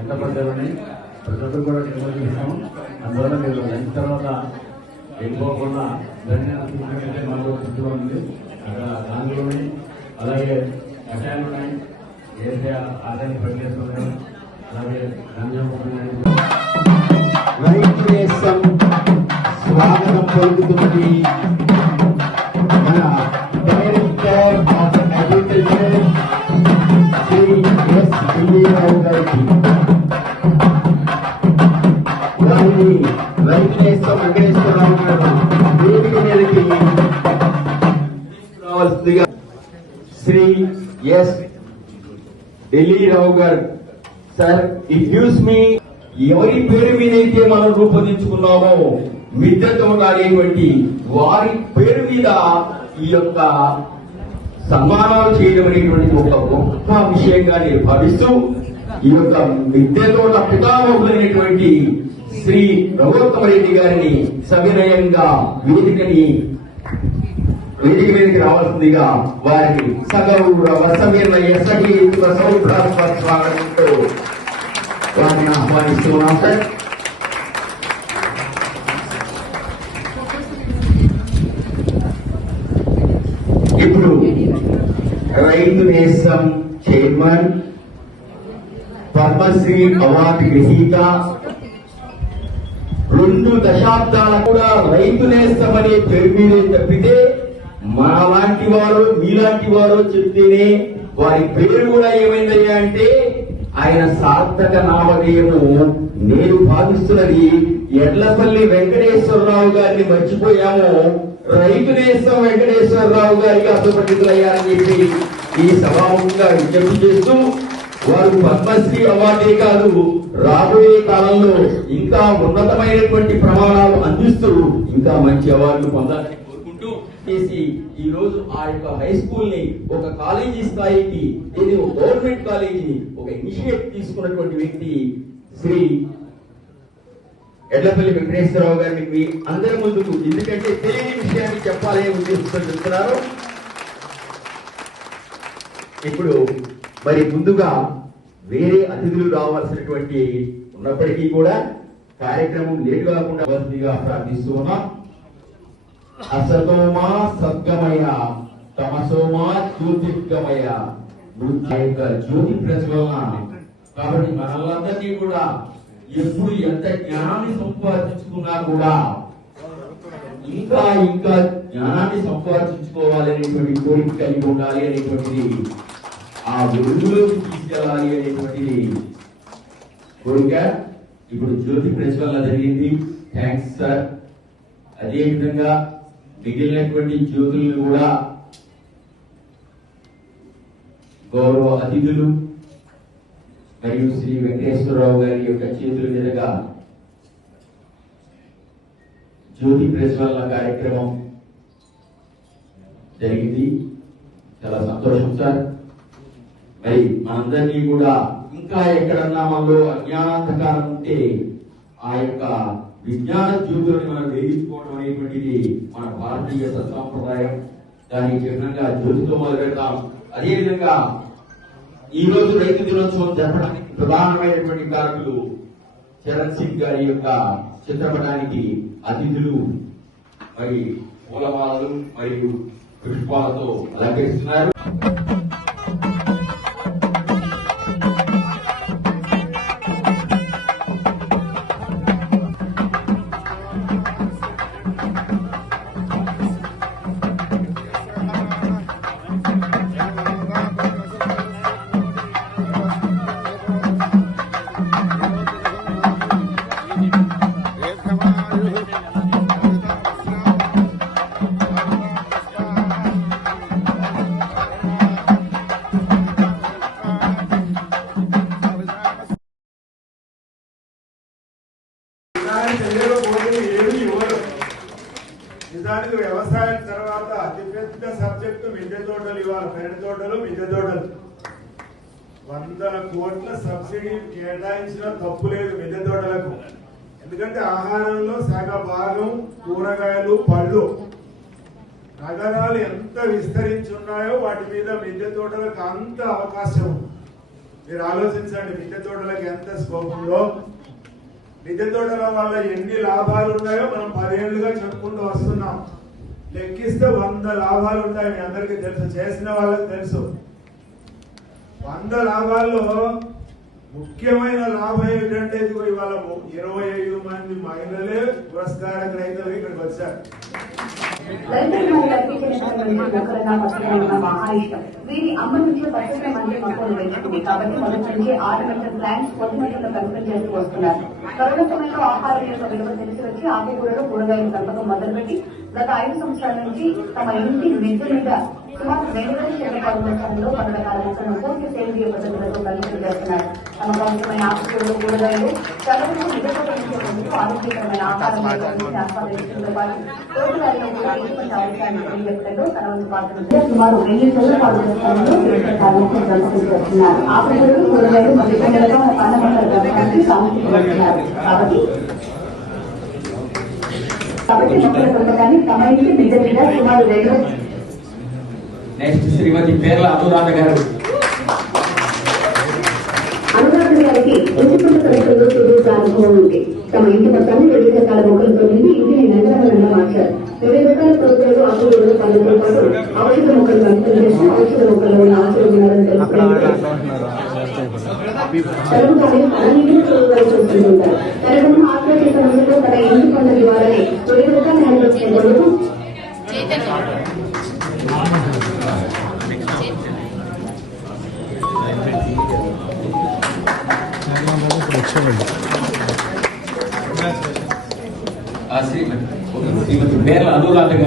ఎంత పడ్డారని ప్రతి ఒక్కరు కూడా నిర్వహిస్తాము. అందువల్ల మీరు అయిన తర్వాత వెళ్ళిపోకుండా ధన్యవాదాలు మనలో స్థితిలో ఉంది. అక్కడ దానిలోని అలాగే కషాయాలు ఉన్నాయి, ఏసీ ఆదాయం పనిచేస్తున్నాయి. అలాగే రైతు దేశం స్వాగతం పలుకుతున్నది మన director of agriculture Shri S Vijayarao గారికి. వారిని రైతు దేశం వెంకటేశ్వరరావు గారు వేదిక మీదకి రావాల్సిందిగా శ్రీ ఎస్ ఢిల్లీరావు గారు. సార్, ఇట్ గివ్స్ మీ ఎవరి పేరు మీద అయితే మనం రూపొందించుకున్నామో మిద్దె తోట అనేటువంటి వారి పేరు మీద ఈ యొక్క సన్మానాలు చేయడం అనేటువంటి ఒక గొప్ప విషయంగా నేను భావిస్తూ ఈ యొక్క మిద్దె తోట పితామహులైనటువంటి శ్రీ రఘుత్తమ రెడ్డి గారిని సవినయంగా వేదిక మీదకి రావాల్సిందిగా వారిని సగౌరవ సమీర్ణయ సహేతుక సౌభ్రాస్వాగతంతో వారిని ఆహ్వానిస్తున్నాం. సార్, ఇప్పుడు రైతు నేస్తం చైర్మన్, పద్మశ్రీ అవార్డు గ్రహీత, 2 దశాబ్దాల కూడా రైతు నేస్తం అనే పేరు మీదే తప్పితే మాలాంటి వారు మీలాంటి వారు చెప్తేనే వారి పేరు కూడా ఏమైందయ్యా అంటే ఆయన సార్థక నామధేయము నేను భావిస్తున్నది ఎడ్లపల్లి వెంకటేశ్వరరావు గారిని మర్చిపోయాము, రైతు నేస్తం వెంకటేశ్వరరావు గారికి అభిపండితులయ్యారని చెప్పి ఈ సభాముఖంగా విజ్ఞప్తి చేస్తూ వారు పద్మశ్రీ అవార్డే కాదు రాబోయే కాలంలో ఇంకా ఉన్నతమైనటువంటి ప్రమాణాలు అందిస్తూ ఇంకా మంచి అవార్డులు పొందాలని కోరుకుంటూ చేసి ఈ రోజు ఆ యొక్క హై స్కూల్ ని ఒక కాలేజీ స్థాయికి, ఇది ఒక గవర్నమెంట్ కాలేజీని ఒక ఇనిషియేట్ తీసుకున్నటువంటి వ్యక్తి శ్రీ ఎడ్లపల్లి వెంకటేశ్వరరావు గారిని మీ అందరి ముందుకు, ఎందుకంటే తెలియని విషయాన్ని చెప్పాలనే ఉద్దేశంతో చెప్తున్నారు. ఇప్పుడు మరి ముందుగా వేరే అతిథులు రావాల్సినటువంటి ఉన్నప్పటికీ కూడా కార్యక్రమం లేటు కాకుండా వసతిగా ప్రార్థిస్తూ ఉన్నాం. అసతోమా సద్గమయ తమసోమా జ్యోతిర్గమయ. జ్యోతి ప్రజ్వలన కాబట్టి మనలందరినీ కూడా ఎప్పుడు ఎంత జ్ఞానాన్ని సంపాదించుకున్నా కూడా ఇంకా ఇంకా జ్ఞానాన్ని సంపాదించుకోవాలనేటువంటి కోరిక కలిగి ఉండాలి అనేటువంటిది, ఆ వెలుగులోకి తీసుకెళ్ళాలి అనేటువంటిది కోరిక. ఇప్పుడు జ్యోతి ప్రజ్వలన జరిగింది, థ్యాంక్స్ సార్. అదేవిధంగా మిగిలినటువంటి జ్యోతులను కూడా గౌరవ అతిథులు మరియు శ్రీ వెంకటేశ్వరరావు గారి యొక్క చేతుల మీదుగా జ్యోతి ప్రజ్వలన కార్యక్రమం జరిగింది. చాలా సంతోషం సార్. మరి మనందరినీ కూడా ఇంకా ఎక్కడన్నా మనలో అజ్ఞానాంధకారం ఉంటే ఆ యొక్క విజ్ఞాన జ్యోతులను మనం వెలిగించుకోవడం అనేటువంటిది మన భారతీయ సత్సాంప్రదాయం. దానికి చిహ్నంగా జ్యోతితో మొదలు పెడతాం. అదేవిధంగా ఈ రోజు రైతు దినోత్సవం జరపడానికి ప్రధానమైనటువంటి కారకులు చరణ్ సింగ్ గారి యొక్క చిత్రపటానికి అతిథులు మరి పూలమాలలు మరియు పుష్పాలతో అలంకరిస్తున్నారు. నిజానికి వ్యవసాయం తర్వాత అతిపెద్ద సబ్జెక్టు మిద్దె తోటలు. ఇవాళ పెరటి తోటలు, మిద్దె తోటలు 100 కోట్ల సబ్సిడీ కేటాయించిన తప్పు లేదు మిద్దె తోటలకు. ఎందుకంటే ఆహారంలో సగ భాగం కూరగాయలు, పళ్ళు. నగరాలు ఎంత విస్తరించున్నాయో వాటి మీద మిద్దె తోటలకు అంత అవకాశం ఉంది. మీరు ఆలోచించండి, మిద్దె తోటలకు ఎంత స్కోప్ ఉందో. మిద్దె తోటల వల్ల ఎన్ని లాభాలు ఉన్నాయో మనం 10 ఏళ్లుగా చెప్పుకుంటూ వస్తున్నాం. లెక్కిస్తే 100 లాభాలు ఉంటాయి. మీ అందరికీ తెలుసు, చేసిన వాళ్ళకి తెలుసు. 100 లాభాల్లో ముఖ్యమైన లాభం ఏమిటంటే ఇవాళ 25 మంది మహిళలే పురస్కార గ్రహీతలు ఇక్కడికి వచ్చారు. వీరి అమ్మ నుంచి పచ్చని మంది మొక్కలు పెంచుకుంది కాబట్టి మొదటి నుంచి ఆర్నమెంటల్ ప్లాంట్స్ పొలిమేటర్లు పెంపకం చేస్తూ వస్తున్నారు. కరోనా సమయంలో ఆహారం యొక్క విలువ తెలిసి వచ్చి ఆకుకూరలు కూరగాయల పెంపకం మొదలుపెట్టి గత 5 సంవత్సరాల నుంచి తమ ఇంటి మిద్దె మీద సుమారు 2000 చదరపాల స్థలంలో 10 రకాల మొక్కలను పూర్తి సేంద్రియ పద్ధతులతో కలిసి చేస్తున్నారు. తమకు అవసరమైన ఆకుకూరలు కూరగాయలు చదువుకు నిజంగా ఆరోగ్యకరమైన ఆహారం ఆస్వాదించడంతో పాటు తోటగారిలో కూడా ఎటువంటి అవసరాన్ని తెలియజెప్పడంలో తన వంతు పాత్ర సుమారు 1000 చదరపాల స్థలంలో చేస్తున్నారు. ఆకుకూరలు కూరగాయలు మరియు పండ్లతో పండ్ల వ్యవసాయానికి సాగుతున్నారు. కాబట్టి మొక్కల పెంపకాన్ని తమ ఇంటి మిద్దె మీద సుమారు 2 నెక్స్ట్ శ్రీమతి పేర్ల అనురాధ గారు. అనురాధ గారికి ఇంటి పరిస్థితుల్లో సుదీర్ఘ అనుభవం ఉంది. తమ ఇంటి మొత్తాన్ని 2 రకాల మొక్కలతో నిండి ఇంటిని నగరంగా మార్చారు. 2 రకాల కూరగాయలు ఆకుకూరలు పళ్ళతో పాటు ఔషధ మొక్కలు పెంపకం చేసి ఔషధ మొక్కల్లో ఉన్న ఔషధ గుణాలను తెలుసుకుంటారు. తనకున్న ఆత్మహత్య సమస్యలో తన ఇంటి పనుల ద్వారానే 2 రకాల నెలకొచ్చేందుకు శ్రీమతి పేర్ల అనురాధ గారు.